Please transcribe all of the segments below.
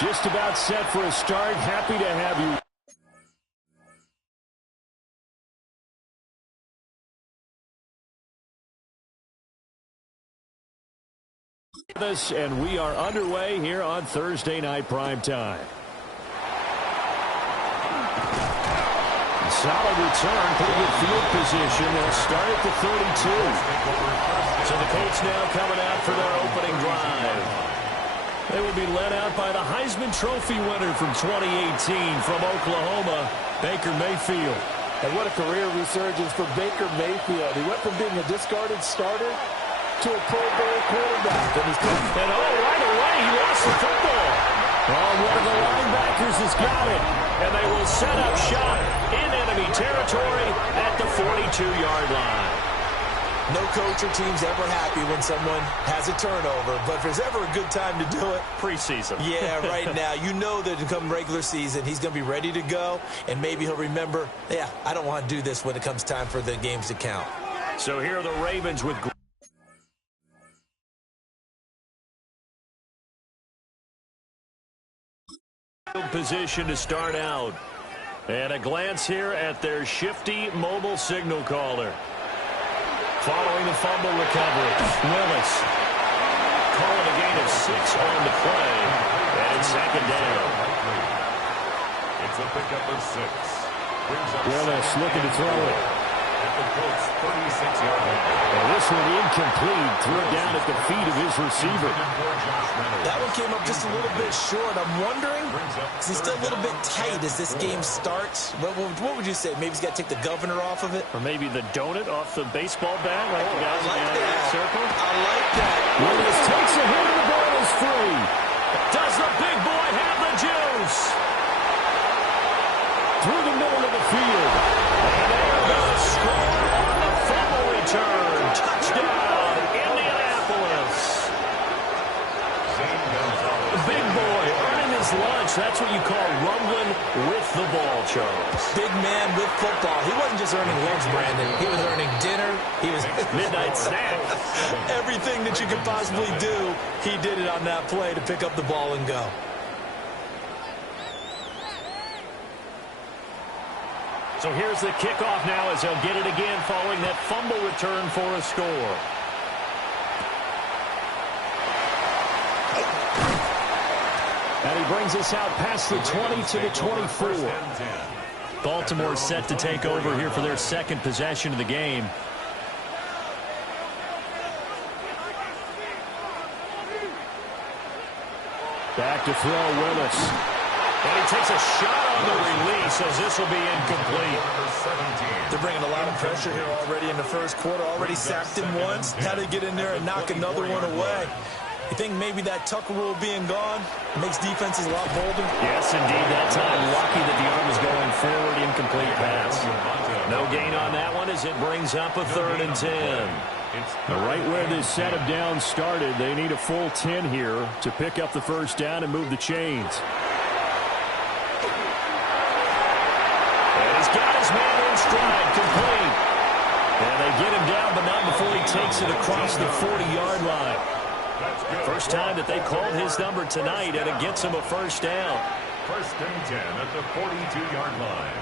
Just about set for a start. Happy to have you. And we are underway here on Thursday Night Primetime. Solid return, pretty good field position. They'll start at the 32. So the Colts now coming out for their opening drive. They will be led out by the Heisman Trophy winner from 2018 from Oklahoma, Baker Mayfield. And what a career resurgence for Baker Mayfield. He went from being a discarded starter to a Pro Bowl quarterback. And right away, he lost the football. Oh, one of the linebackers has got it. And they will set up shop in enemy territory at the 42-yard line. No coach or team's ever happy when someone has a turnover, but if there's ever a good time to do it, preseason. Yeah, right now. You know that come regular season, he's going to be ready to go, and maybe he'll remember, yeah, I don't want to do this when it comes time for the games to count. So here are the Ravens with position to start out. And a glance here at their shifty mobile signal caller. Following the fumble recovery, Willis calling a gain of 6 on the play. And it's second down. It's a pickup of 6. Willis looking to throw it. At the Colts 36-yard line. And this one incomplete. Threw it down at the feet of his receiver. That one came up just a little bit short. I'm wondering, is he still a little bit tight as this game starts? What would you say? Maybe he's got to take the governor off of it? Or maybe the donut off the baseball bat, like the guys I like in the circle? I like that. Willis takes a hit and the ball is free. Does the big boy have the juice? Through the middle of the field. And there goes score on the fumble return. Touchdown, Indianapolis. The big boy earning his lunch. That's what you call rumbling with the ball, Charles. Big man with football. He wasn't just earning lunch, Brandon. He was earning dinner. He was midnight snack. Everything that you could possibly do, he did it on that play to pick up the ball and go. So here's the kickoff now as they'll get it again following that fumble return for a score. And he brings us out past the 20 to the 24. Baltimore set to take over here for their second possession of the game. Back to throw, Willis. And he takes a shot on the release as this will be incomplete. They're bringing a lot of pressure here already in the first quarter. Already sacked him once. How to get in there and knock another one away. You think maybe that Tucker rule being gone makes defenses a lot bolder? Yes, indeed. That time, lucky that the arm was going forward. Incomplete pass. No gain on that one as it brings up a 3rd and 10. Right where this set of downs started, they need a full 10 here to pick up the first down and move the chains. Got his man in stride, complete. And they get him down, but not before he takes it across the 40-yard line. First time that they called his number tonight, and it gets him a first down. 1st and 10 at the 42-yard line.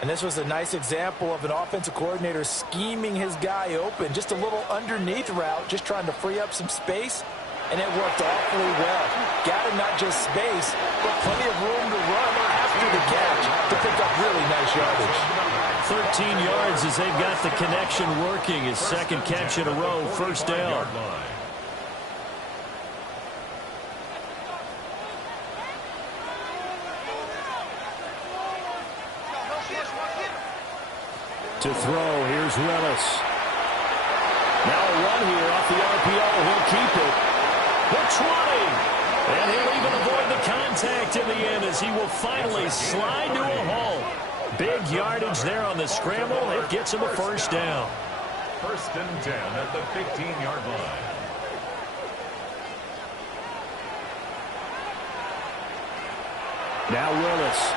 And this was a nice example of an offensive coordinator scheming his guy open. Just a little underneath route, just trying to free up some space. And it worked awfully well. Got him not just space, but plenty of room to run after the catch to pick up really nice yardage. 13 yards as they've got the connection working. His second catch in a row, first down. To throw, here's Willis. Now a run here off the RPO. He'll keep it. The 20. And he'll even avoid the contact in the end as he will finally slide to a halt. Big yardage there on the scramble. It gets him a first down. 1st and 10 at the 15-yard line. Now Willis.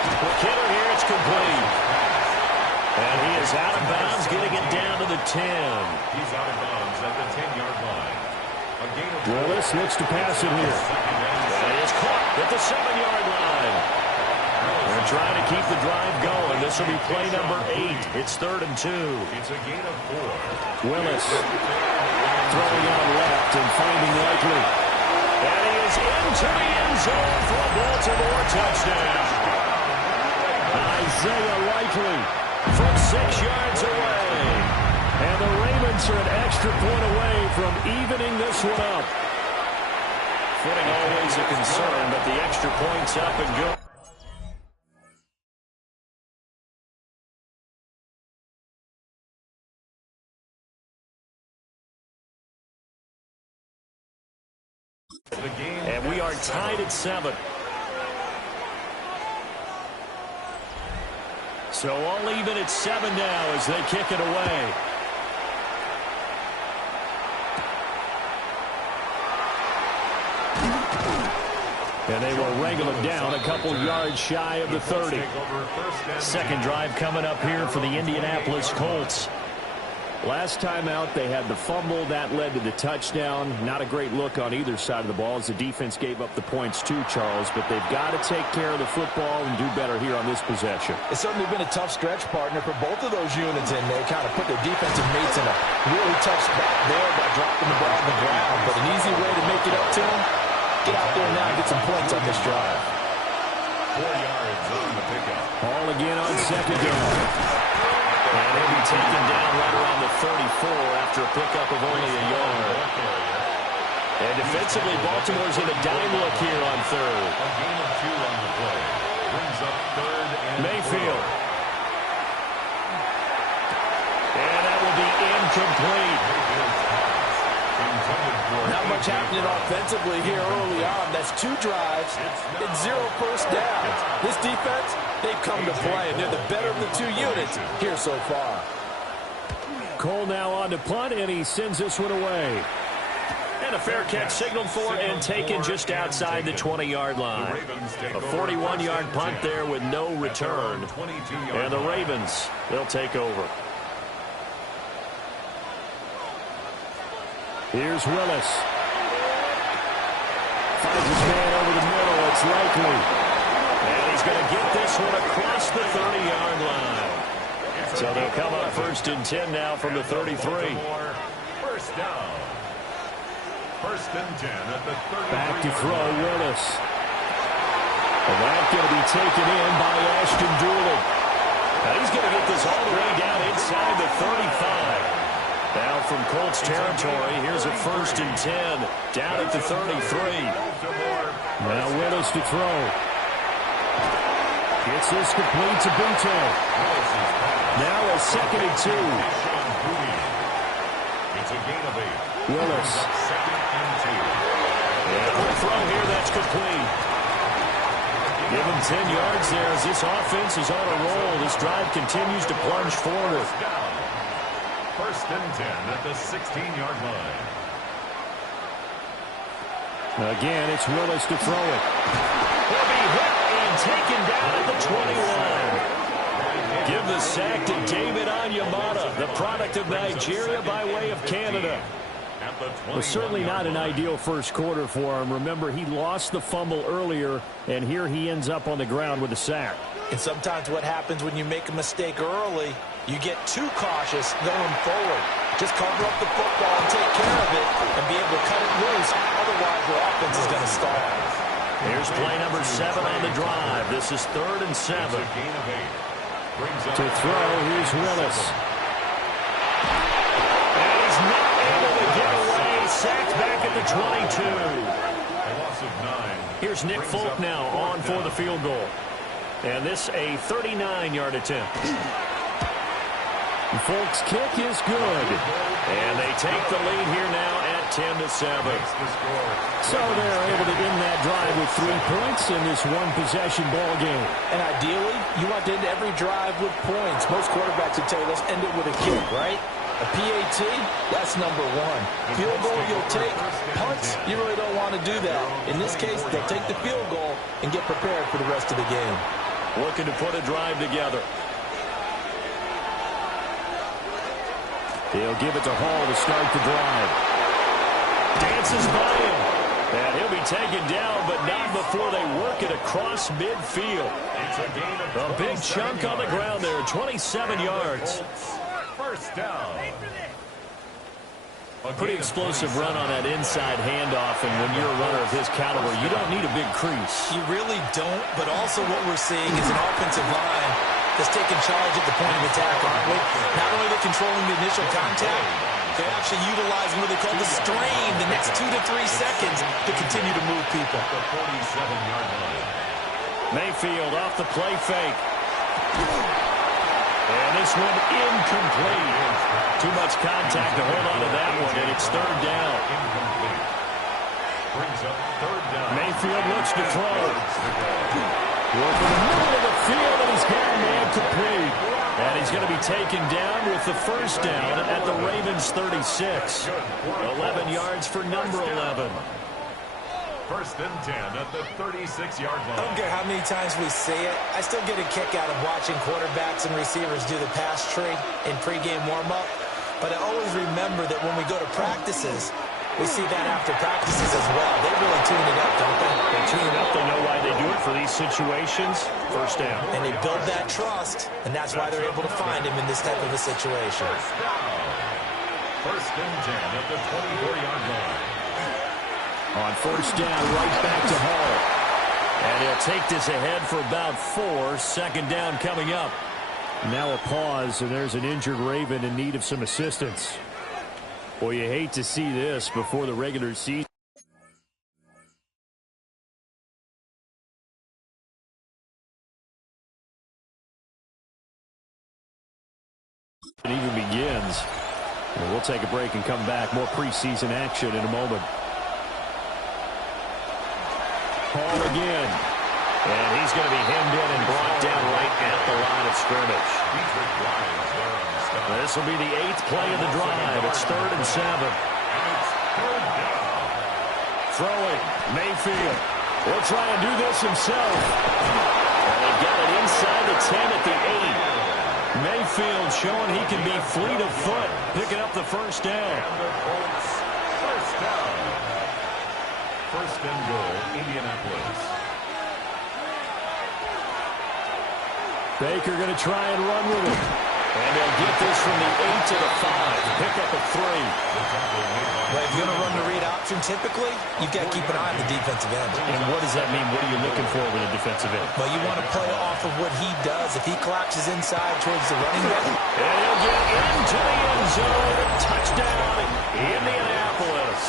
The killer here, it's complete. And he is out of bounds, getting it down to the 10. He's out of bounds at the 10-yard line. A gain of Willis looks to pass it here. And he is caught at the 7-yard line. They're trying to keep the drive going. This will be play number 8. It's 3rd and 2. It's a gain of 4. Willis throwing out left and finding Likely. And he is into the end zone for a Baltimore touchdown. Isaiah Likely from 6 yards away. And the Ravens are an extra point away from evening this one up. Footing always a concern, but the extra point's up and good. And we are tied at 7. So all even at 7 now as they kick it away. And they will wrangle it down a couple yards shy of the 30. Second drive coming up here for the Indianapolis Colts. Last time out, they had the fumble. That led to the touchdown. Not a great look on either side of the ball as the defense gave up the points too, Charles. But they've got to take care of the football and do better here on this possession. It's certainly been a tough stretch, partner, for both of those units, and they kind of put their defensive mates in a really tough spot there by dropping the ball on the ground. But an easy way to make it up to them, get out there now and get some points on this drive. 4 yards on the pickup. Ball again on second down. And he'll be taken down right around the 34 after a pickup of only a yard. And defensively, Baltimore's in a dime look here on third. A gain of 2 on the play. Brings up 3rd and Mayfield. And that will be incomplete. Not much happening offensively here early on. That's 2 drives and 0 first down. This defense, they've come to play, and they're the better of the 2 units here so far. Cole now on to punt, and he sends this one away. And a fair catch signaled for and taken just outside the 20-yard line. A 41-yard punt there with no return. And the Ravens, they'll take over. Here's Willis. Finds his man over the middle. It's Likely. And he's going to get this one across the 30-yard line. So they'll come up 1st and 10 now from the 33. First down. 1st and 10 at the 33. Back to throw, Willis. And that's going to be taken in by Ashton Doolin. Now he's going to get this all the way down inside the 35. Now from Colts territory, here's a 1st and 10 down at the 33. Now Willis to throw. Gets this complete to Bunte. Now a 2nd and 2. It's a gain of 8. Willis. 2nd and 2. And a throw here, that's complete. Give him 10 yards there as this offense is on a roll. This drive continues to plunge forward. 1st and 10 at the 16-yard line. Again, it's Willis to throw it. He'll be hit and taken down at the 21. Give the sack to David Onyemata, the product of Nigeria by way of Canada. Well, certainly not an ideal first quarter for him. Remember, he lost the fumble earlier, and here he ends up on the ground with a sack. And sometimes what happens when you make a mistake early, you get too cautious going forward. Just cover up the football and take care of it and be able to cut it loose. Otherwise, your offense is going to stall. Here's play number 7 on the drive. This is 3rd and 7. To throw, here's Willis. And he's not able to get away. Sacked back at the 22. A loss of 9. Here's Nick Folk now on for the field goal. And this a 39-yard attempt. Folk's kick is good. And they take the lead here now at 10-7. So they're able to end that drive with 3 points in this one-possession ball game. And ideally, you want to end every drive with points. Most quarterbacks would tell you, let's end it with a kick, right? A PAT, that's number 1. Field goal you'll take. Punts, you really don't want to do that. In this case, they'll take the field goal and get prepared for the rest of the game. Looking to put a drive together. He'll give it to Hall to start the drive. Dances by him. And he'll be taken down, but not before they work it across midfield. A big chunk on the ground there, 27 yards. First down. Pretty explosive run on that inside handoff, and when you're a runner of his caliber, you don't need a big crease. You really don't, but also what we're seeing is an offensive line that's taking charge at the point of attack, aren't we? Not only are they controlling the initial contact, they're actually utilizing what they call the strain, the next 2 to 3 seconds, to continue to move people. The 47-yard line. Mayfield off the play fake. And this one incomplete. Too much contact to hold on to that one, and it's third down. Incomplete. Brings up third down. Mayfield looks to throw. Working the middle of the field, and he's got a man complete. And he's going to be taken down with the first down at the Ravens' 36. 11 yards for number 11. First and 10 at the 36-yard line. I don't care how many times we see it. I still get a kick out of watching quarterbacks and receivers do the pass tree in pregame warm-up. But I always remember that when we go to practices, we see that after practices as well. They really tune it up, don't they? They tune it up. They know why they do it for these situations. First down. And they build that trust, and that's why they're able to find him in this type of a situation. First down. First and 10 at the 24-yard line. On first down, right back to Hall. And he'll take this ahead for about 4. Second down coming up. Now a pause, and there's an injured Raven in need of some assistance. Boy, you hate to see this before the regular season even begins. And we'll take a break and come back. More preseason action in a moment. Hall again. And he's going to be hemmed in and brought down right at the line of scrimmage. This will be the 8th play of the drive. It's 3rd and 7. Throwing. Mayfield will try and do this himself. And they've got it inside the 10 at the 8. Mayfield showing he can be fleet of foot, picking up the first down. First down. First and goal, Indianapolis. Baker going to try and run with it. And they'll get this from the 8 to the 5. Pick up a 3. Well, if you're going to run the read option, typically, you've got to keep an eye on the defensive end. And what does that mean? What are you looking for with a defensive end? Well, you want to play off of what he does. If he collapses inside towards the running back. And he'll get into the end zone. Touchdown, Indianapolis.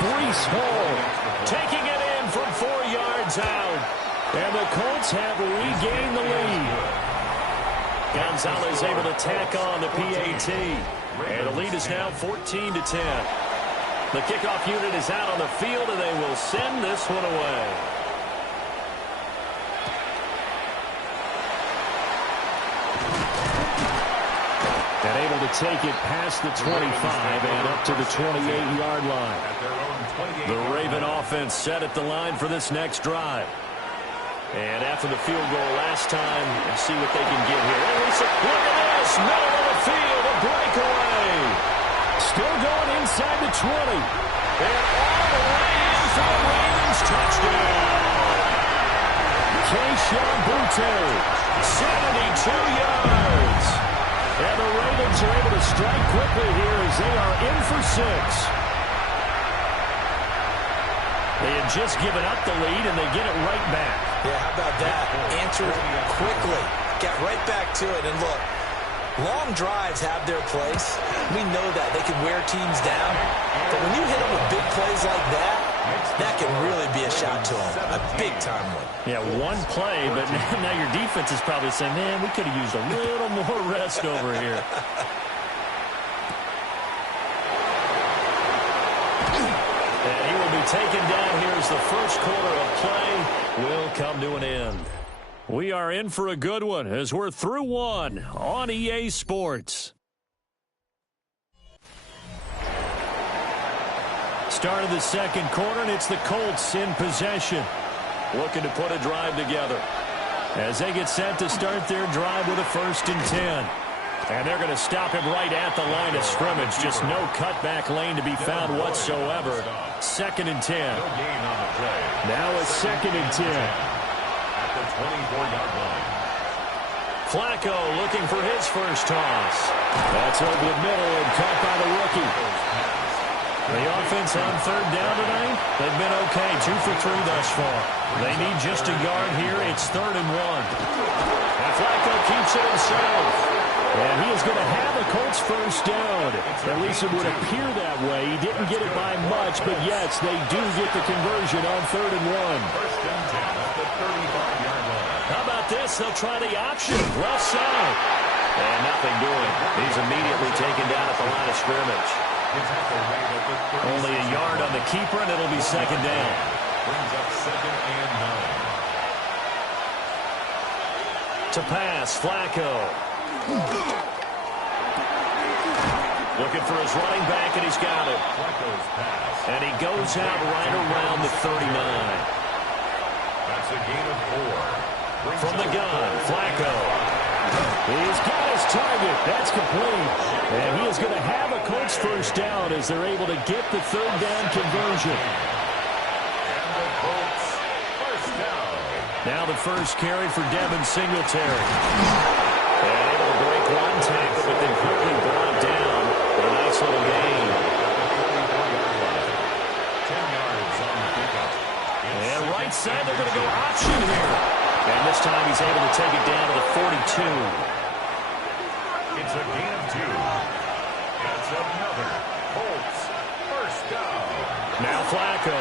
Breece Hall taking it in from 4 yards out. And the Colts have regained the lead. Gonzalez able to tack on the PAT. And the lead is now 14-10. The kickoff unit is out on the field, and they will send this one away. And able to take it past the 25 and up to the 28-yard line. The Raven offense set at the line for this next drive. And after the field goal last time, let's see what they can get here. Look at this, middle of the field, a breakaway. Still going inside the 20. And all the way in for the Ravens touchdown. Keyshawn Boutte, 72 yards. And the Ravens are able to strike quickly here as they are in for 6. They had just given up the lead, and they get it right back. Yeah, how about that? Answered quickly. Got right back to it. And look, long drives have their place. We know that. They can wear teams down. But when you hit them with big plays like that, that can really be a shot to them. A big-time one. Yeah, one play, but now your defense is probably saying, man, we could have used a little more rest over here. And he will be taken down here as the first quarter of play will come to an end. We are in for a good one as we're through one on EA Sports. Start of the second quarter, and it's the Colts in possession, looking to put a drive together as they get set to start their drive with a 1st and 10. And they're going to stop him right at the line of scrimmage. Just no cutback lane to be found whatsoever. 2nd and 10. Now it's 2nd and 10. At the 24-yard line. Flacco looking for his first toss. That's over the middle and caught by the rookie. The offense on 3rd down tonight, they've been okay. 2 for 3 thus far. They need just a yard here. It's 3rd and 1. And Flacco keeps it himself. And he is going to have a Colts first down. At least it would appear that way. He didn't get it by much, but yes, they do get the conversion on 3rd and 1. First and 10 at the 35-yard line. How about this? They'll try the option. Left side. And nothing doing. He's immediately taken down at the line of scrimmage. Only a yard on the keeper, and it'll be 2nd down. Brings up 2nd and 9. To pass, Flacco. Looking for his running back, and he's got it. Flacco's pass. And he goes out right around the 39. That's a gain of 4. From the gun, Flacco. He's got his target. That's complete. And he is going to have a Colts first down as they're able to get the 3rd down conversion. And the Colts first down. Now the first carry for Devin Singletary. And able to break one tackle, but then quickly brought down. But a nice little gain. 10 yards on the pickup. And right side, they're going to go option here. And this time he's able to take it down to the 42. It's a gain of 2. That's another Colts first down. Now Flacco.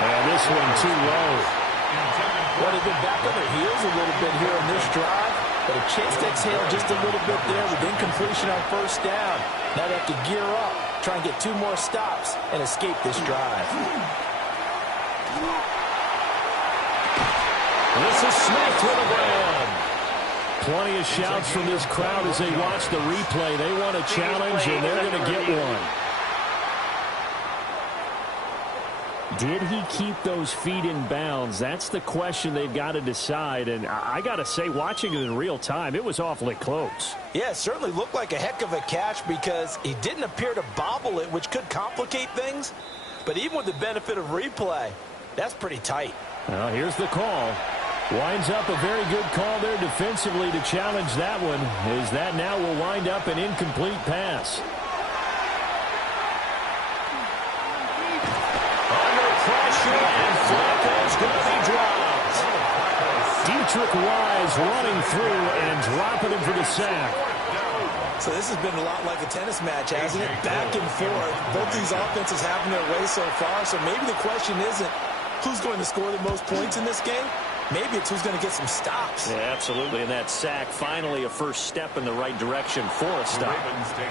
And this one too low. Well, they've been back on their heels a little bit here on this drive, but a chance to exhale just a little bit there with incompletion on first down. Now they have to gear up, try and get 2 more stops, and escape this drive. This is smacked to the ground. Plenty of shouts from this crowd as they watch the replay. They want a challenge, and they're going to get one. Did he keep those feet in bounds? That's the question they've got to decide. And I got to say, watching it in real time, it was awfully close. Yeah, it certainly looked like a heck of a catch because he didn't appear to bobble it, which could complicate things. But even with the benefit of replay, that's pretty tight. Well, here's the call. Winds up a very good call there defensively to challenge that one, as that now will wind up an incomplete pass. And Flacco's going to be dropped. Dietrich Wise running through and dropping him for the sack. So this has been a lot like a tennis match, hasn't it? Back and forth. Both these offenses having their way so far. So maybe the question isn't who's going to score the most points in this game. Maybe it's who's going to get some stops. Yeah, absolutely. And that sack, finally a first step in the right direction for a stop.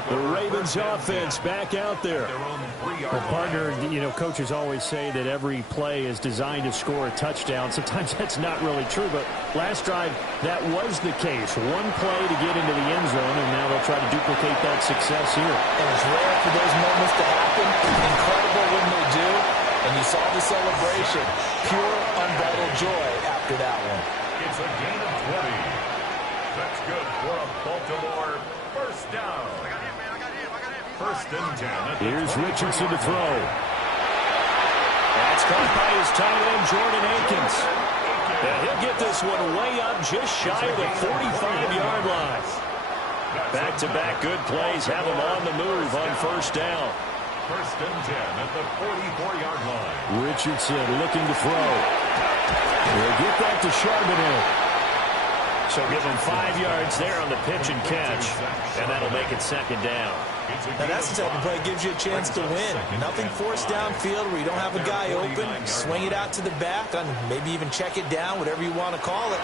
The Ravens offense back out there. Well, partner, you know, coaches always say that every play is designed to score a touchdown. Sometimes that's not really true, but last drive, that was the case. One play to get into the end zone, and now they'll try to duplicate that success here. And it's rare for those moments to happen. Incredible when they do. And you saw the celebration. Pure, unbridled joy after that one. It's a gain of 20. That's good for a Baltimore first down. First and 10. Here's Richardson to throw. That's caught by his tight end, Jordan Akins. And he'll get this one way up just shy of the 45-yard line. Back-to-back good plays have him on the move on first down. First and 10 at the 44-yard line. Richardson looking to throw. He'll get that to Charbonnet. So give him 5 yards there on the pitch and catch, and that'll make it second down. Now that's the type of play that gives you a chance to win. Nothing forced downfield where you don't have a guy open. Swing it out to the back, and maybe even check it down, whatever you want to call it.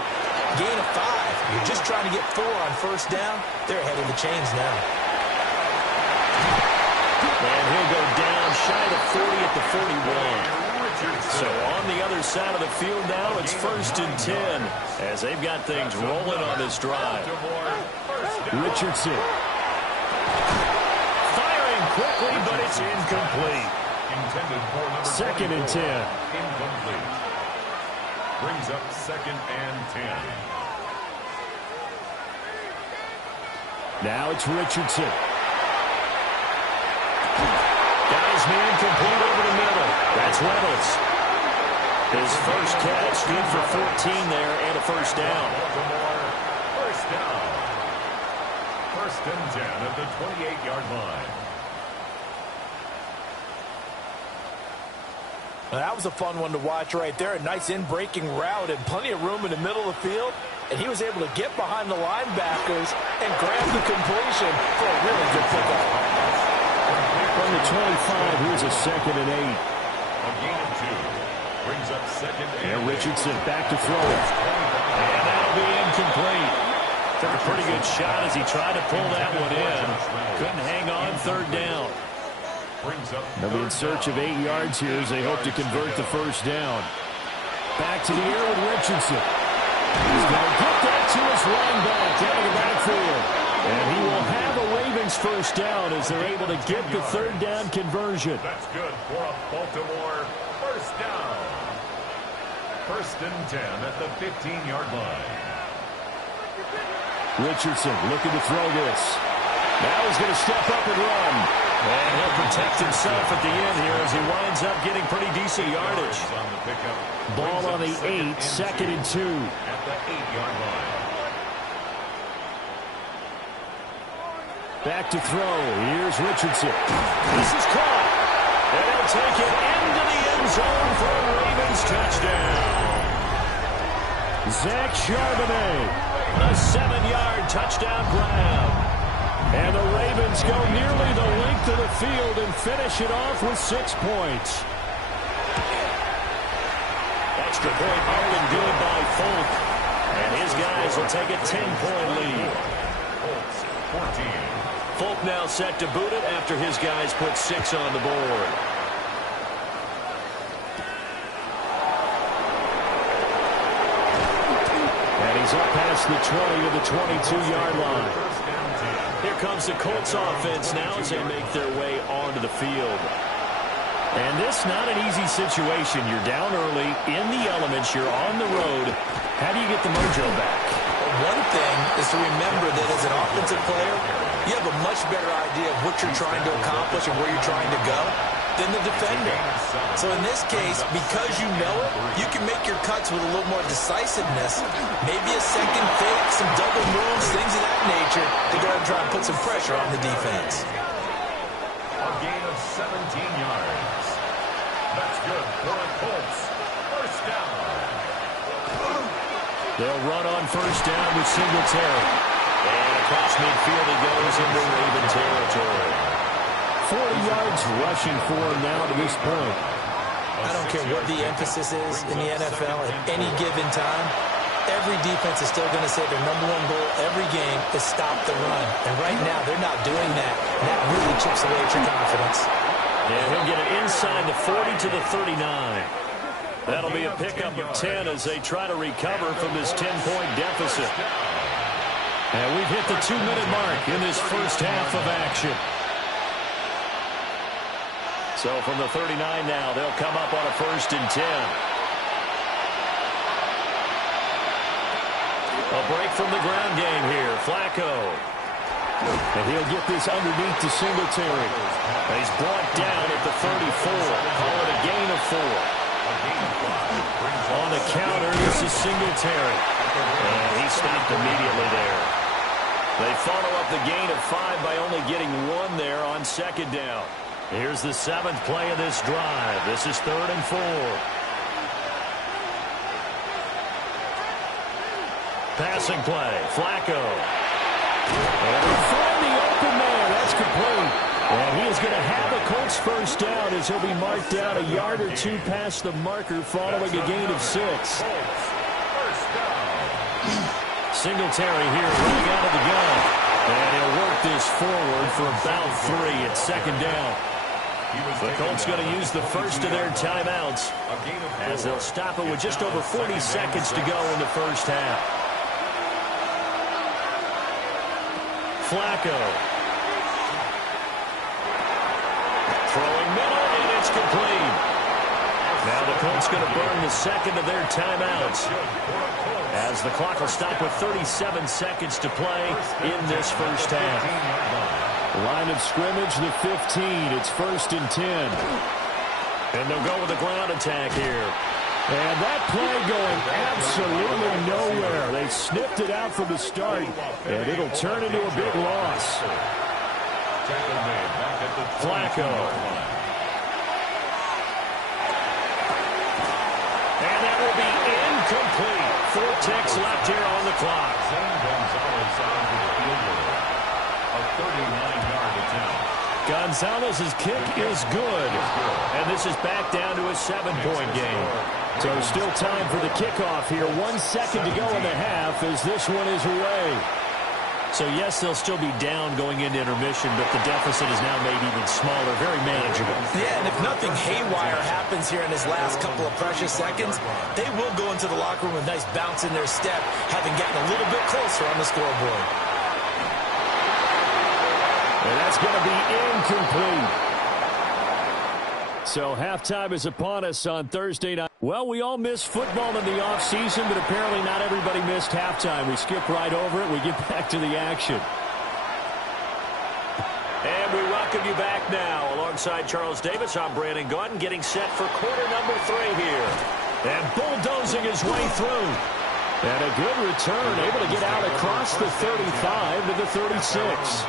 Gain of 5. You're just trying to get 4 on first down. They're ahead of the chains now. And he'll go down shy of 40 at the 41. So on the other side of the field now, it's first and 10 as they've got things rolling on this drive. Richardson. Firing quickly, but it's incomplete. Second and 10. Incomplete. Brings up second and 10. Now it's Richardson. Got his man complete over the middle. That's Reynolds. His first catch, good for 14 there and a first down. First down. First and 10 at the 28-yard line. That was a fun one to watch right there. A nice in-breaking route and plenty of room in the middle of the field. And he was able to get behind the linebackers and grab the completion for a really good pickup. From the 25, here's a 2nd and 8. A gain of 2. Brings up 2nd and Richardson back to throw. And that'll be incomplete. Took a pretty good shot as he tried to pull that one in. Couldn't hang on 3rd down. They'll be in search of 8 yards here as they hope to convert the first down. Back to the air with Richardson. He's going to get that to his running back out of the backfield. And he will have a Ravens first down as they're able to get the 3rd down conversion. That's good for a Baltimore first down. First and 10 at the 15-yard line. Richardson looking to throw this. Now he's going to step up and run. And he'll protect himself at the end here as he winds up getting pretty decent yardage. Ball on the 8, 2nd and 2. At the 8-yard line. Back to throw. Here's Richardson. This is caught. And he'll take it into the end zone for a Ravens touchdown. Zach Charbonnet, a 7-yard touchdown grab. And the Ravens go nearly the length of the field and finish it off with 6 points. Extra point up and good by Folk. And his guys will take a 10-point lead. 14. Folk now set to boot it after his guys put 6 on the board. And he's up past the 20 of the 22-yard line. Here comes the Colts offense now as they make their way onto the field. And this not an easy situation. You're down early, in the elements, you're on the road. How do you get the mojo back? One thing is to remember that as an offensive player, you have a much better idea of what you're trying to accomplish and where you're trying to go than the defender. So in this case, because you know it, you can make your cuts with a little more decisiveness. Maybe a second fake, some double moves, things of that nature to go ahead and try and put some pressure on the defense. A gain of 17 yards. That's good for the Colts. First down. They'll run on first down with Singletary. And across midfield he goes into Raven territory. 40 yards rushing for him now to this point. I don't care what the emphasis is in the NFL at any given time. Every defense is still going to say their #1 goal every game is stop the run. And right now, they're not doing that. And that really chips away at your confidence. And he'll get it inside the 40 to the 39. That'll be a pickup of 10 as they try to recover from this 10-point deficit. And we've hit the 2-minute mark in this first half of action. So from the 39 now, they'll come up on a 1st and 10. A break from the ground game here. Flacco. And he'll get this underneath to Singletary. And he's brought down at the 34. Call it a gain of 4. On the counter, this is Singletary. And he stopped immediately there. They follow up the gain of 5 by only getting 1 there on 2nd down. Here's the 7th play of this drive. This is 3rd and 4. Passing play, Flacco. And they find the open man. That's complete. And he is going to have a Colts first down as he'll be marked down a yard or 2 past the marker following a gain of 6. Singletary here running out of the gun. And he'll work this forward for about 3 at 2nd down. The Colts going to use the first of their timeouts as they'll stop it with just over 40 seconds to go in the first half. Flacco. Throwing middle, and it's complete. Now the Colts going to burn the second of their timeouts, as the clock will stop with 37 seconds to play in this first half. Line of scrimmage, the 15. It's 1st and 10. And they'll go with a ground attack here. And that play going absolutely nowhere. They sniffed it out from the start, and it'll turn into a big loss. Flacco. And that will be incomplete. 4 ticks left here on the clock. A 39-yard attempt. Gonzalez's kick is good. And this is back down to a 7-point game. So still time for the kickoff here. 1 second to go in the half as this one is away. So, yes, they'll still be down going into intermission, but the deficit is now made even smaller, very manageable. Yeah, and if nothing haywire happens here in his last couple of precious seconds, they will go into the locker room with a nice bounce in their step, having gotten a little bit closer on the scoreboard. And that's going to be incomplete. So halftime is upon us on Thursday night. Well, we all miss football in the offseason, but apparently not everybody missed halftime. We skip right over it. We get back to the action. And we welcome you back now. Alongside Charles Davis, I'm Brandon Gaudin, getting set for quarter number 3 here. And bulldozing his way through. And a good return, able to get out across the 35 to the 36.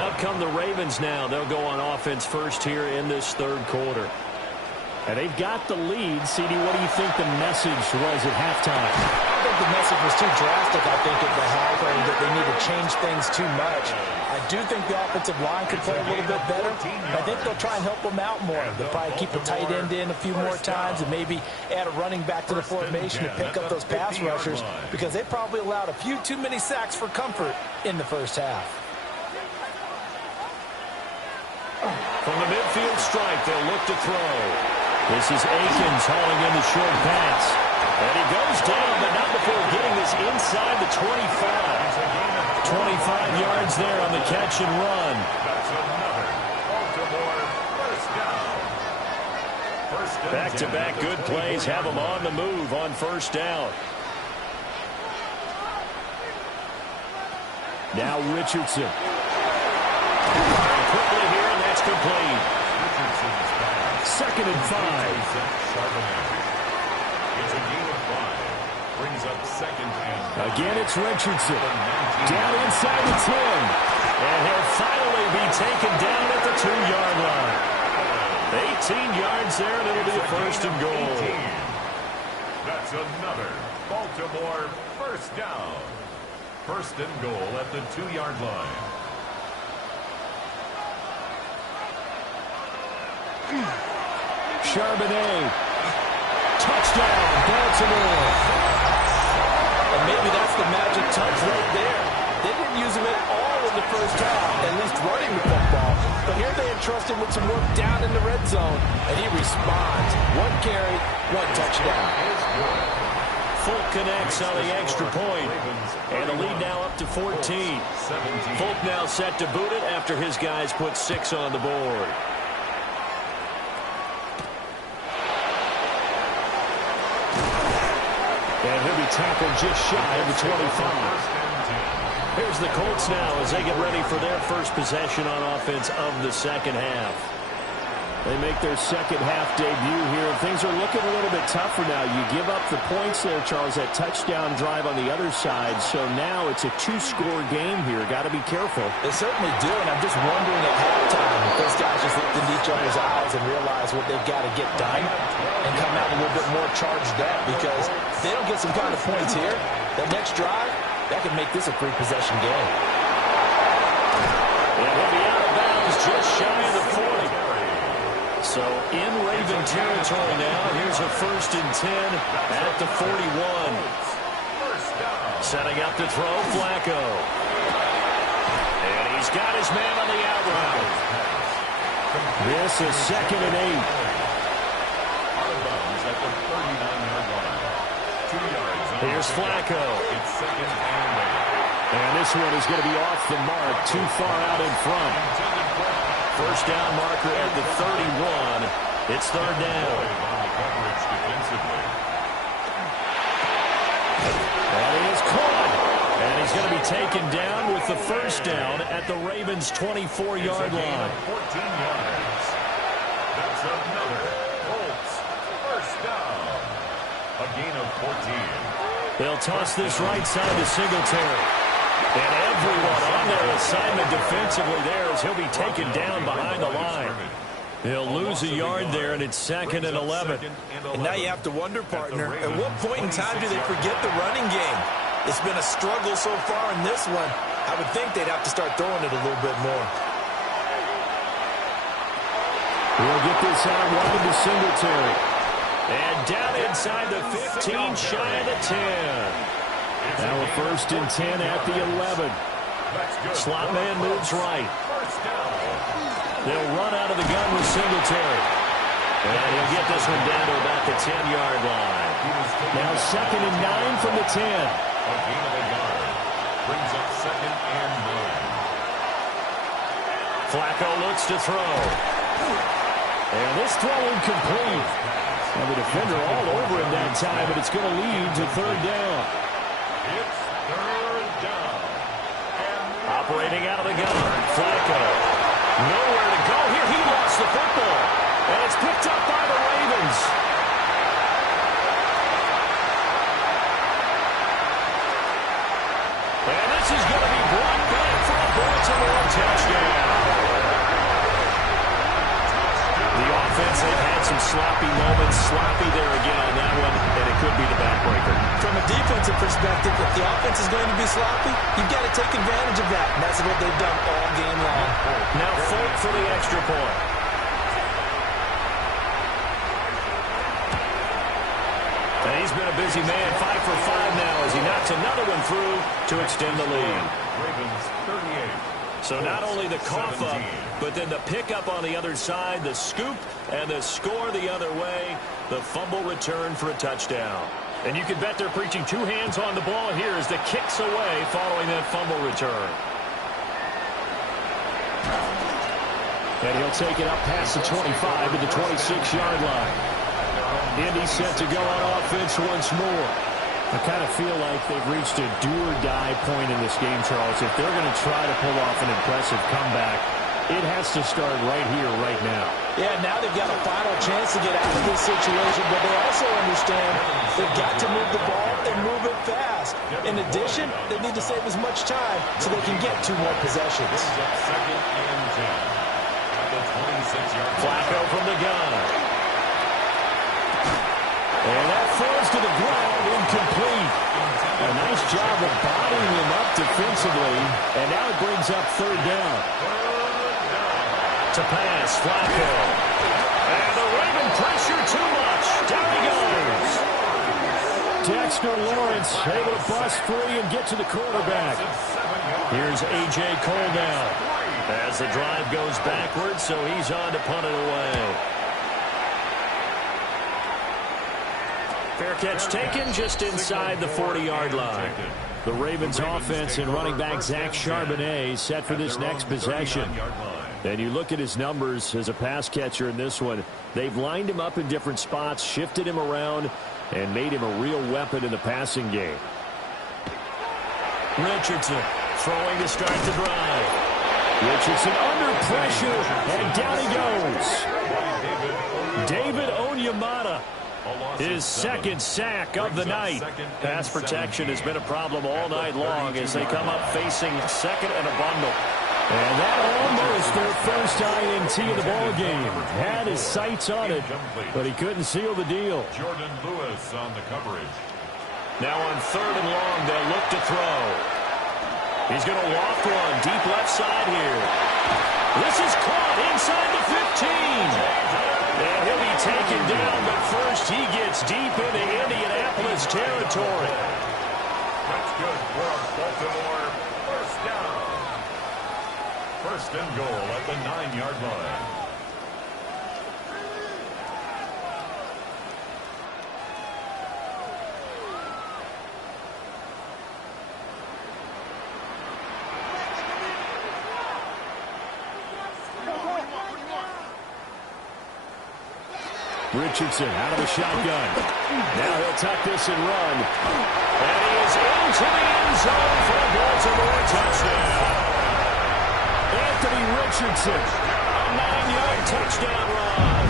Out come the Ravens now. They'll go on offense first here in this third quarter. And they've got the lead. CD, what do you think the message was at halftime? I think the message was too drastic, I think, at the half, and that they need to change things too much. I do think the offensive line could play a little bit better. I think they'll try and help them out more. They'll probably keep a tight end in a few more times and maybe add a running back to the formation to pick up those pass rushers, because they probably allowed a few too many sacks for comfort in the first half. From the midfield stripe, they'll look to throw. This is Akins hauling in the short pass. And he goes down, but not before getting this inside the 25. 25 yards there on the catch and run. That's another Baltimore first down. Back-to-back good plays have them on the move on first down. Now Richardson. Quickly here, and that's complete. 2nd and 5. It's a gain of 5. Brings up 2nd and 5. Again, it's Richardson. Down inside the 10. And he'll finally be taken down at the 2-yard line. 18 yards there, and it'll be a first and goal. That's another Baltimore first down. First and goal at the 2-yard line. Charbonnet. Touchdown, Baltimore. And maybe that's the magic touch right there. They didn't use him at all in the first half, at least running the football. But here they entrust him with some work down in the red zone, and he responds. 1 carry, 1 touchdown. Folk connects on the extra point. And the lead now up to 14. Folk now set to boot it after his guys put 6 on the board. And he'll be tackled just shy of the 25. Here's the Colts now as they get ready for their first possession on offense of the second half. They make their second half debut here. Things are looking a little bit tougher now. You give up the points there, Charles, that touchdown drive on the other side. So now it's a 2-score game here. Got to be careful. They certainly do, and I'm just wondering at halftime if those guys just looked into each other's eyes and realize what they've got to get done and come out a little bit more charged up, because if they don't get some kind of points here, the next drive, that could make this a 3-possession game. And he'll be out of bounds just shy of the 40. So in Raven territory now. Here's a 1st and 10 at the 41. Setting up to throw, Flacco. And he's got his man on the out route. This is 2nd and 8. Out of bounds at the 39-yard line. 2 yards. Here's Flacco. It's 2nd and 8. And this one is going to be off the mark, too far out in front. First down marker at the 31. It's third down. And he is caught. And he's going to be taken down with the first down at the Ravens' 24-yard line. 14 yards. That's another Colts first down. A gain of 14. They'll toss this right side to Singletary. And everyone on their assignment defensively there as he'll be taken down behind the line. He'll lose a yard there, and it's 2nd and 11. And now you have to wonder, partner, at what point in time do they forget the running game? It's been a struggle so far in this one. I would think they'd have to start throwing it a little bit more. We'll get this out wide to Singletary. And down inside the 15, shy of the 10. Now a 1st and 10 at the 11. Slot man moves right. They'll run out of the gun with Singletary. And he'll get this one down to about the 10-yard line. Now 2nd and 9 from the 10. A gain of a yard. Brings up 2nd and 9. Flacco looks to throw. And this throw incomplete. Now the defender all over him that time, but it's going to lead to third down. It's third down. Operating out of the gun, Flacco. Nowhere to go here. He lost the football. And it's picked up by the Ravens. And this is going to be brought back for a Baltimore touchdown. The offense, they've had some sloppy moments. Sloppy there again on that one, and it could be the backbreaker. From a defensive perspective, if the offense is going to be sloppy, you've got to take advantage of that. And that's what they've done all game long. Now Folk for the extra point. And he's been a busy man, 5 for 5 now as he knocks another one through to extend the lead. Ravens 38. So not only the cough up, but then the pickup on the other side, the scoop, and the score the other way, the fumble return for a touchdown. And you can bet they're preaching 2 hands on the ball here as the kicks away following that fumble return. And he'll take it up past the 25 to the 26-yard line. Indy set to go on offense once more. I kind of feel like they've reached a do-or-die point in this game, Charles. If they're going to try to pull off an impressive comeback, it has to start right here, right now. Yeah, now they've got a final chance to get out of this situation, but they also understand they've got to move the ball and move it fast. In addition, they need to save as much time so they can get 2 more possessions. 2nd and 10. At the 26-yard line. Flacco from the gun. And that falls to the ground, incomplete. A nice job of bodying him up defensively. And now it brings up third down. To pass, Flacco. And the Raven pressure too much. Down he goes. Dexter Lawrence able to bust free and get to the quarterback. Here's A.J. Cole now. As the drive goes backwards, so he's on to punt it away. Fair catch taken just inside the 40-yard line. The Ravens offense and running back Zach Charbonnet set for this next possession. And you look at his numbers as a pass catcher in this one. They've lined him up in different spots, shifted him around, and made him a real weapon in the passing game. Richardson throwing to start the drive. Richardson under pressure, and down he goes. David Onyemata. His 2nd sack of the night. Pass protection has been a problem all night long as they come up facing 2nd and a bundle. And that almost their first INT of the ballgame. Had his sights on it, but he couldn't seal the deal. Jordan Lewis on the coverage. Now on 3rd and long, they'll look to throw. He's going to loft one deep left side here. This is caught inside the 15. And he'll be taken down, but first he gets deep into Indianapolis territory. That's good for a Baltimore first down. 1st and goal at the 9-yard line. Richardson out of the shotgun. Now he'll tuck this and run. And he is into the end zone for a Baltimore touchdown. Anthony Richardson, a 9-yard touchdown run.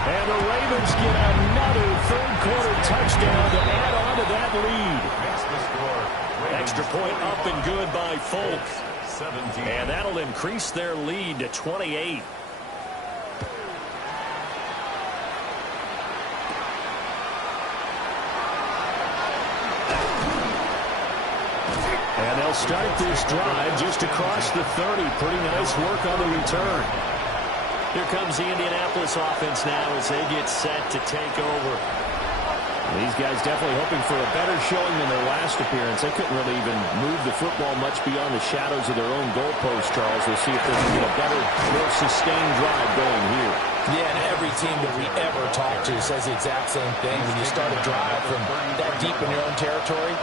And the Ravens get another third-quarter touchdown to add on to that lead. Extra point up and good by Folk. And that'll increase their lead to 28. And they'll start this drive just across the 30. Pretty nice work on the return. Here comes the Indianapolis offense now as they get set to take over. These guys definitely hoping for a better showing than their last appearance. They couldn't really even move the football much beyond the shadows of their own goalpost, Charles. We'll see if they can get a better, more sustained drive going here. Yeah, and every team that we ever talk to says the exact same thing. When you start a drive from that deep in your own territory,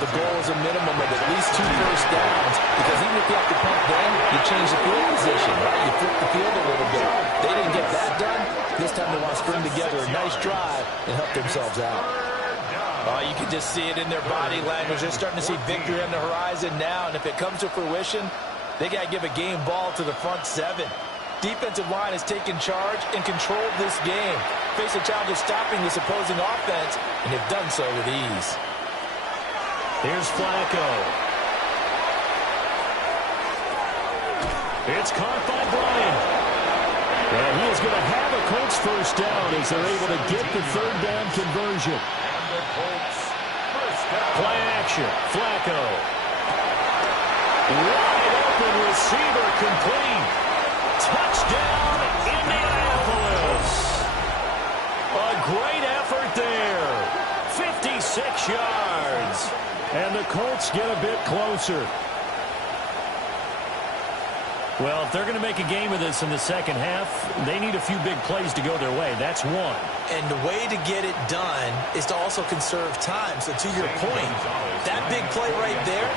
the goal is a minimum of at least 2 first downs. Because even if you have to punt then, you change the field position, right? You flip the field a little bit. They didn't get that done. This time they want to string together a nice drive and help themselves out. You can just see it in their body language. They're starting to see victory on the horizon now. And if it comes to fruition, they got to give a game ball to the front 7. Defensive line has taken charge and controlled this game. Face a challenge of stopping this opposing offense, and they've done so with ease. Here's Flacco. It's caught by Bryant. And he is going to have a Colts first down as they're able to get the third down conversion. Play action. Flacco. Wide open receiver complete. Touchdown, Indianapolis. A great effort there. 56 yards. And the Colts get a bit closer. Well, if they're going to make a game of this in the second half, they need a few big plays to go their way. That's one. And the way to get it done is to also conserve time. So to your point, that big play right there,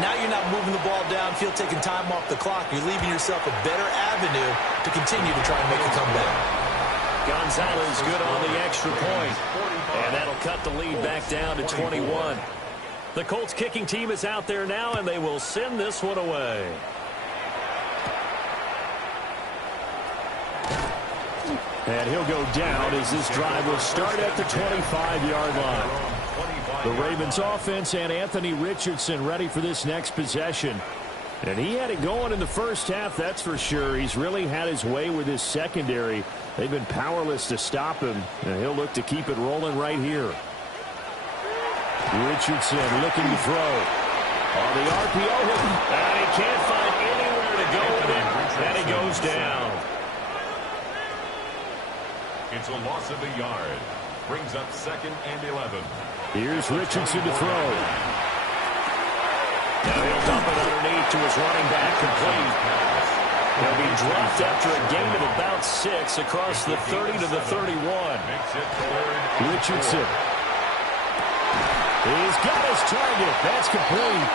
now you're not moving the ball downfield, taking time off the clock. You're leaving yourself a better avenue to continue to try and make a comeback. Gonzalez good on the extra point. And that'll cut the lead back down to 21. The Colts kicking team is out there now, and they will send this one away. And he'll go down as this drive will start at the 25-yard line. The Ravens offense and Anthony Richardson ready for this next possession. And he had it going in the first half, that's for sure. He's really had his way with his secondary. They've been powerless to stop him, and he'll look to keep it rolling right here. Richardson looking to throw. On the RPO, and he can't find anywhere to go with it, and he goes down. It's a loss of a yard. Brings up 2nd and 11. Here's Richardson to throw. Now he'll dump it underneath to his running back, complete. He'll be dropped after a gain of about 6 across the 30 to the 31. Richardson. He's got his target. That's complete.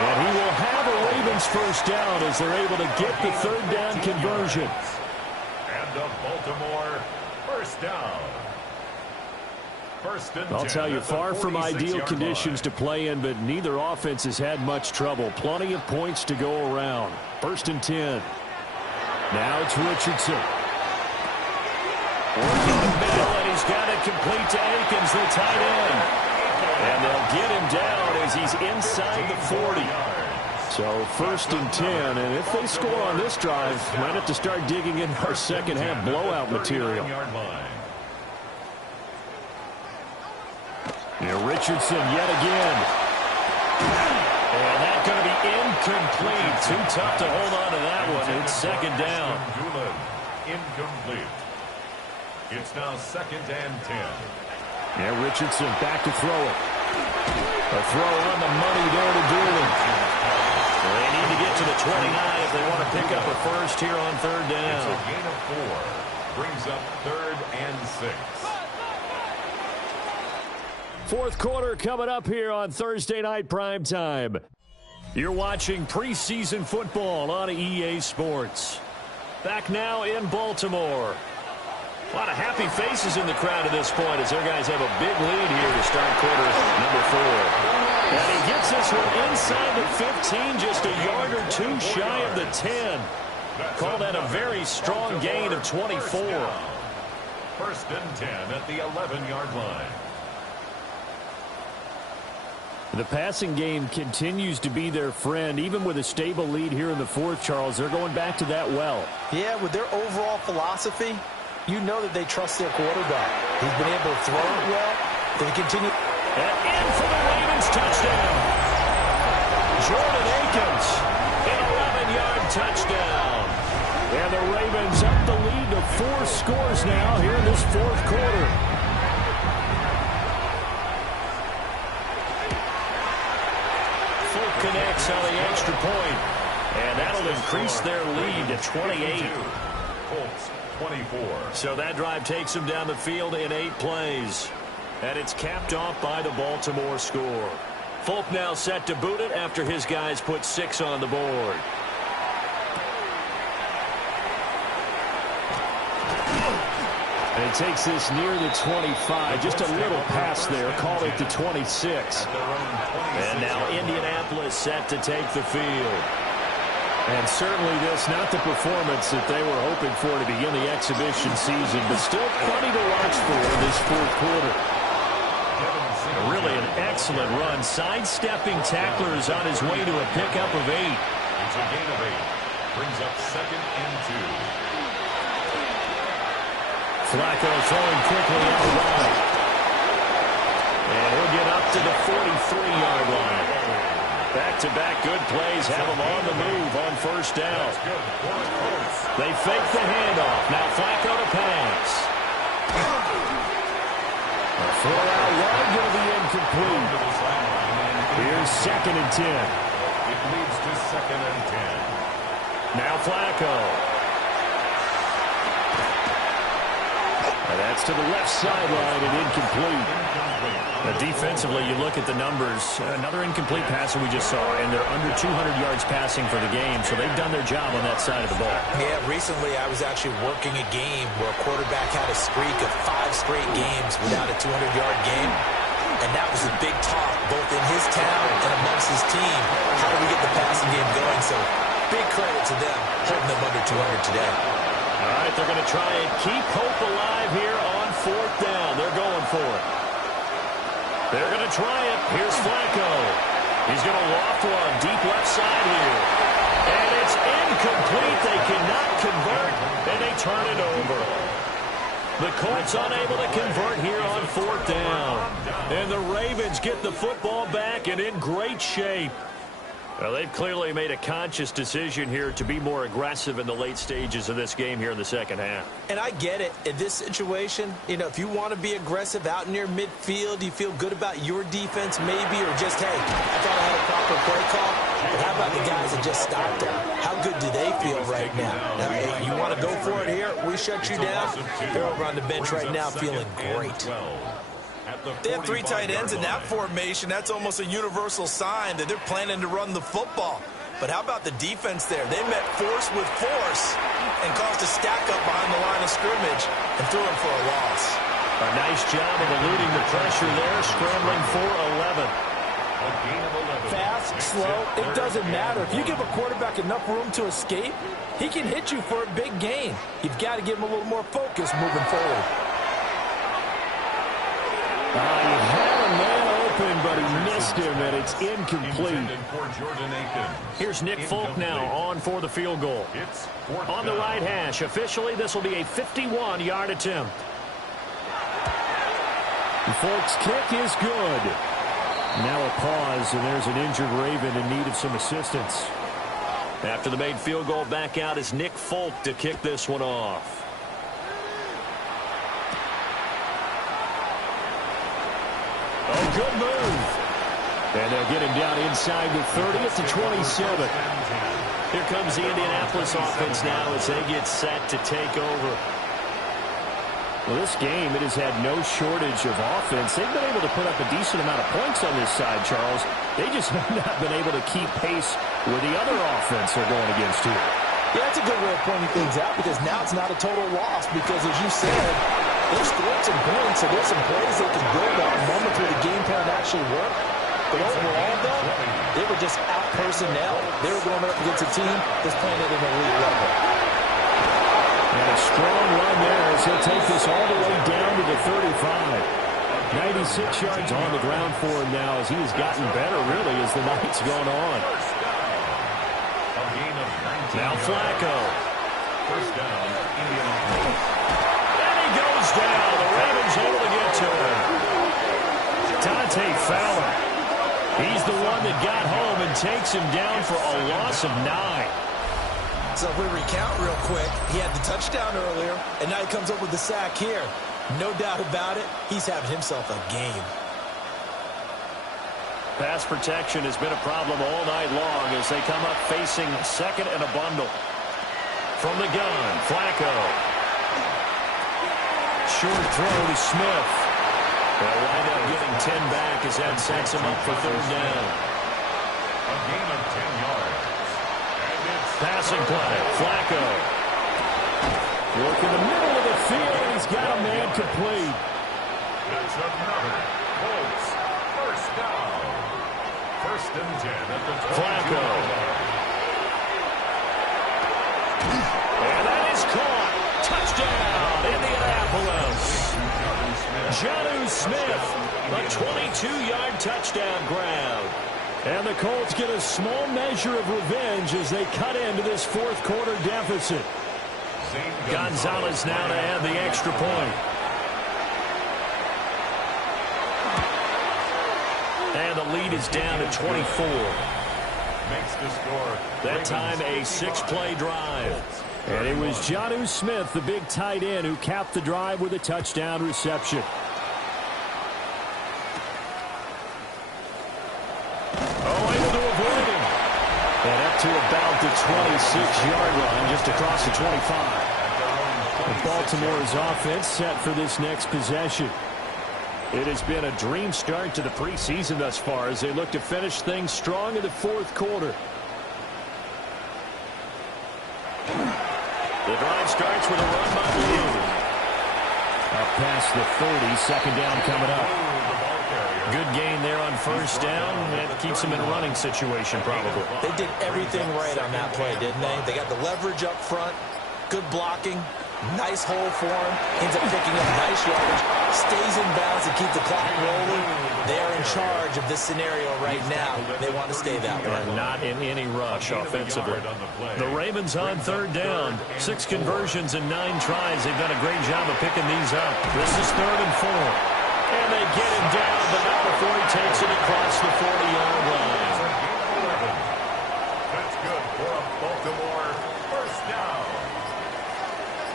And he will have a Ravens first down as they're able to get the third down conversion. And the Baltimore first down. First and 10. I'll tell you, far from ideal conditions to play in, but neither offense has had much trouble. Plenty of points to go around. First and 10. Now it's Richardson. Working the middle, and he's got it complete to Akins, the tight end. And they'll get him down as he's inside the 40. So first and 10, and if they score on this drive, might have to start digging in our second half blowout material. Now Richardson yet again. And that's going to be incomplete. Too tough to hold on to that one. It's second down. Incomplete. It's now 2nd and 10. Yeah, Richardson back to throw it. A throw on the money there to Doolin. Well, they need to get to the 29 if they want to pick up a first here on third down. It's a gain of 4. Brings up 3rd and 6. Fourth quarter coming up here on Thursday Night Primetime. You're watching preseason football on EA Sports. Back now in Baltimore. A lot of happy faces in the crowd at this point as their guys have a big lead here to start quarter number 4. And he gets this one inside the 15, just a yard or two shy of the 10. Call that a very strong gain of 24. First and 10 at the 11-yard line. The passing game continues to be their friend, even with a stable lead here in the 4th, Charles. They're going back to that well. Yeah, with their overall philosophy, you know that they trust their quarterback. He's been able to throw it well. They continue. And in for the Ravens touchdown. Jordan Akins, an 11-yard touchdown. And the Ravens up the lead to 4 scores now here in this 4th quarter. Folk connects on the extra point, and that'll increase their lead to 28. Colts 24. So that drive takes them down the field in 8 plays. And it's capped off by the Baltimore score. Folk now set to boot it after his guys put 6 on the board. And he takes this near the 25. Just a little pass there. Call it the 26. And now Indianapolis set to take the field. And certainly this, not the performance that they were hoping for to begin the exhibition season, but still plenty to watch for in this 4th quarter. Really an excellent run. Sidestepping tacklers on his way to a pickup of 8. It's a gain of 8. Brings up 2nd and 2. Flacco throwing quickly out wide. And he'll get up to the 43-yard line. Back-to-back good plays have him on the move on first down. They fake the handoff. Now Flacco to pass. A throw out wide going to be incomplete. Here's 2nd and 10. It leads to 2nd and 10. Now Flacco. And that's to the left sideline and incomplete. Defensively, you look at the numbers. Another incomplete pass that we just saw, and they're under 200 yards passing for the game, so they've done their job on that side of the ball. Yeah, recently I was actually working a game where a quarterback had a streak of 5 straight games without a 200-yard game, and that was the big talk, both in his town and amongst his team. How do we get the passing game going? So big credit to them holding them under 200 today. All right, they're going to try and keep hope alive here on 4th down. They're going for it. They're going to try it. Here's Flacco. He's going to loft one deep left side here. And it's incomplete. They cannot convert, and they turn it over. The Colts unable to convert here on 4th down. And the Ravens get the football back and in great shape. Well, they've clearly made a conscious decision here to be more aggressive in the late stages of this game here in the second half. And I get it. In this situation, you know, if you want to be aggressive out near midfield, you feel good about your defense maybe, or just, hey, I thought I had a proper play call. But how about the guys that just stopped them? How good do they feel right now? Now, hey, you want to go for it here? We shut you down. They're over on the bench right now feeling great. They have 3 tight ends in that formation. That's almost a universal sign that they're planning to run the football. But how about the defense there? They met force with force and caused a stack up behind the line of scrimmage and threw him for a loss. A nice job of eluding the pressure there, scrambling for 11. Fast, slow, it doesn't matter. If you give a quarterback enough room to escape, he can hit you for a big gain. You've got to give him a little more focus moving forward. He had a man open, but he missed him, and it's incomplete. Here's Nick Folk now on for the field goal. On the right hash. Officially, this will be a 51-yard attempt. Folk's kick is good. Now a pause, and there's an injured Raven in need of some assistance. After the made field goal, back out is Nick Folk to kick this one off. Oh, good move. And they'll get him down inside the 30 at the 27. Here comes the Indianapolis offense now as they get set to take over. Well, this game, it has had no shortage of offense. They've been able to put up a decent amount of points on this side, Charles. They just have not been able to keep pace with the other offense they're going against here. Yeah, that's a good way of pointing things out because now it's not a total loss because, as you said, they've scored some points, so there's some plays they can build on, moments where the game plan actually worked. But overall, though, they were just out-personnel. They were going up against a team that's playing at an elite level. And a strong run there as he'll take this all the way down to the 35. 96 yards on the ground for him now as he has gotten better, really, as the night's gone on. Now Flacco. First down, Indianapolis. And he goes down. The Ravens able to get to him. Dante Fowler. He's the one that got home and takes him down for a loss of 9. So if we recount real quick, he had the touchdown earlier, and now he comes up with the sack here. No doubt about it, he's having himself a game. Pass protection has been a problem all night long as they come up facing second and a bundle. From the gun, Flacco. Short throw to Smith. They'll wind up getting 10 back as that sets him up for third down. A gain of 10 yards. Passing play, Flacco. Look in the middle of the field, and he's got a man complete. That's another Colts first down. First and 10 at the 22. Flacco. And that is caught. Touchdown, Indianapolis. Jonnu Smith, a 22-yard touchdown grab. And the Colts get a small measure of revenge as they cut into this fourth quarter deficit. Gonzalez now to add the extra point. And the lead is down to 24. Makes the score. That time a 6-play drive. And it was Jonnu Smith, the big tight end, who capped the drive with a touchdown reception. Oh, able to avoid him. And up to about the 26-yard line, just across the 25. Baltimore's offense set for this next possession. It has been a dream start to the preseason thus far as they look to finish things strong in the fourth quarter. The drive starts with a run by Blue. Up past the 30, second down coming up. Good gain there on first down. That keeps them in a running situation probably. They did everything right on that play, didn't they? They got the leverage up front, good blocking, nice hole for him, ends up picking up nice yardage, stays in bounds and keep the clock rolling. They're in charge of this scenario right now. They want to stay that way. And not in any rush offensively. The Ravens on third down. 6 conversions and 9 tries. They've done a great job of picking these up. This is 3rd and 4. And they get him down, but not before he takes it across the 40-yard line. That's good for a Baltimore first down.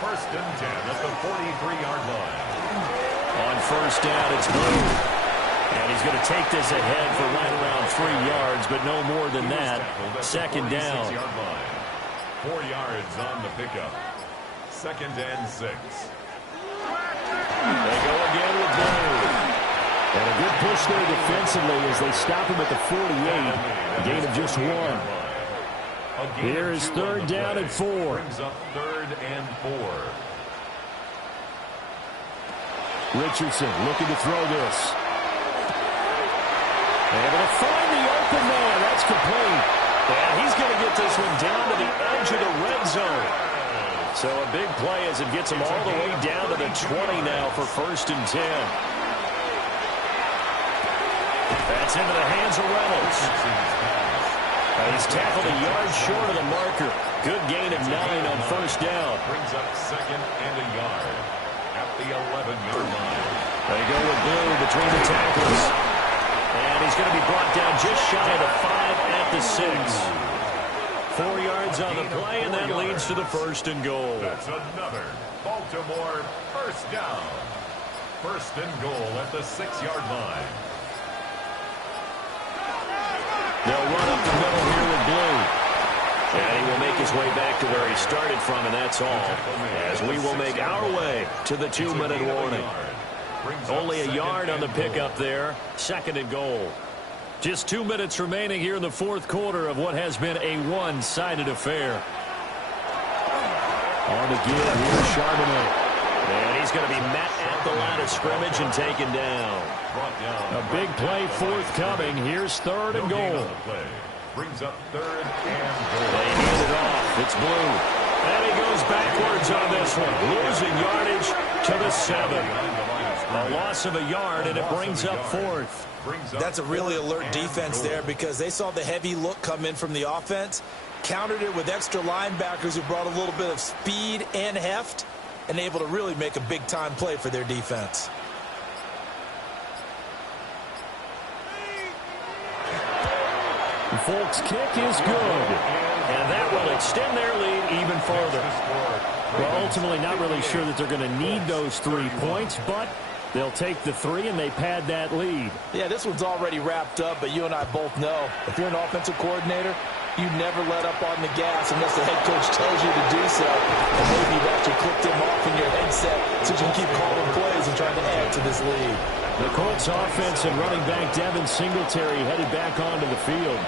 First and 10 at the 43-yard line. On first down, it's Blue. And he's going to take this ahead for right around 3 yards, but no more than that. Second down. 4 yards on the pickup. 2nd and 6. They go again with Blue. And a good push there defensively as they stop him at the 48. Gain of just 1. Here is 3rd down and 4. Brings up 3rd and 4. Richardson looking to throw this. Able to find the open man. That's complete. And he's going to get this one down to the edge of the red zone. So a big play as it gets him all the way down to the 20 now for 1st and 10. That's into the hands of Reynolds. He's tackled a yard short of the marker. Good gain of 9 on first down. Brings up 2nd and a yard at the 11-yard line. They go with Blue between the tackles. And he's going to be brought down just shy of the 5 at the 6. 4 yards on the play, and that leads to the 1st and goal. That's another Baltimore first down. 1st and goal at the 6-yard line. They'll run up the middle here with Blue. And he will make his way back to where he started from, and that's all. As we will make our way to the 2-minute warning. Only a yard on the pickup there. 2nd and goal. Just 2 minutes remaining here in the fourth quarter of what has been a one-sided affair. On the give, here's Charbonnet. And he's going to be met at the line of scrimmage and taken down. A big play forthcoming. Here's third and goal. Brings up third and goal. They hand it off. It's Blue. And he goes backwards on this one. Losing yardage to the 7. A loss of a yard, and it brings up fourth. That's a really alert defense there because they saw the heavy look come in from the offense, countered it with extra linebackers who brought a little bit of speed and heft, and able to really make a big-time play for their defense. Folk's kick is good, and that will extend their lead even further. Well, ultimately not really sure that they're going to need those 3 points, but they'll take the 3 and they pad that lead. Yeah, this one's already wrapped up, but you and I both know if you're an offensive coordinator, you never let up on the gas unless the head coach tells you to do so. And maybe you've actually clicked him off in your headset so you can keep calling plays and trying to add to this lead. The Colts offense and running back Devin Singletary headed back onto the field.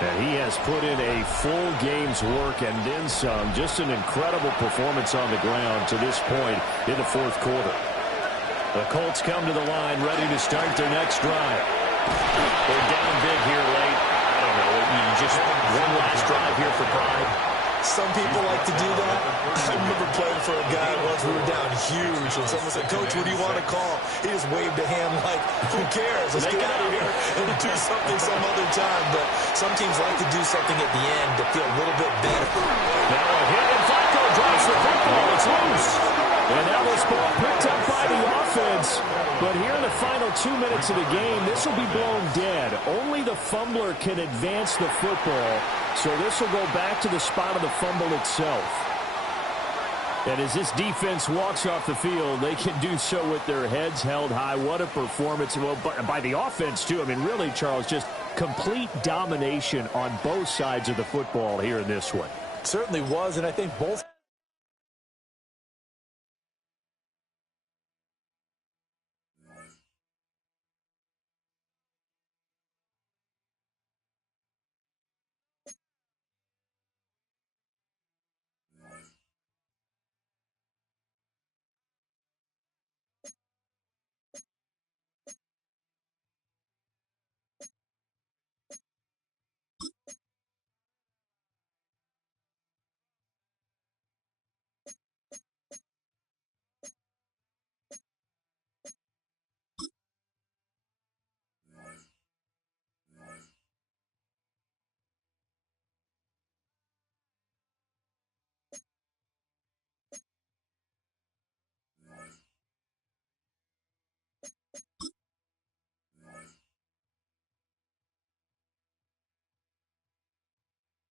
And he has put in a full game's work and then some. Just an incredible performance on the ground to this point in the fourth quarter. The Colts come to the line ready to start their next drive. They're down big here late. I don't know. Just one last drive here for pride. Some people like to do that. I remember playing for a guy once. We were down huge, and someone said, "Coach, what do you want to call?" He just waved a hand like, "Who cares? Let's get out of here and do something some other time." But some teams like to do something at the end to feel a little bit better. Now a hit, and Flacco drops the football. It's loose. And now this ball picked up by the offense. But here in the final 2 minutes of the game, this will be blown dead. Only the fumbler can advance the football. So this will go back to the spot of the fumble itself. And as this defense walks off the field, they can do so with their heads held high. What a performance. Well, by the offense, too. I mean, really, Charles, just complete domination on both sides of the football here in this one. Certainly was, and I think both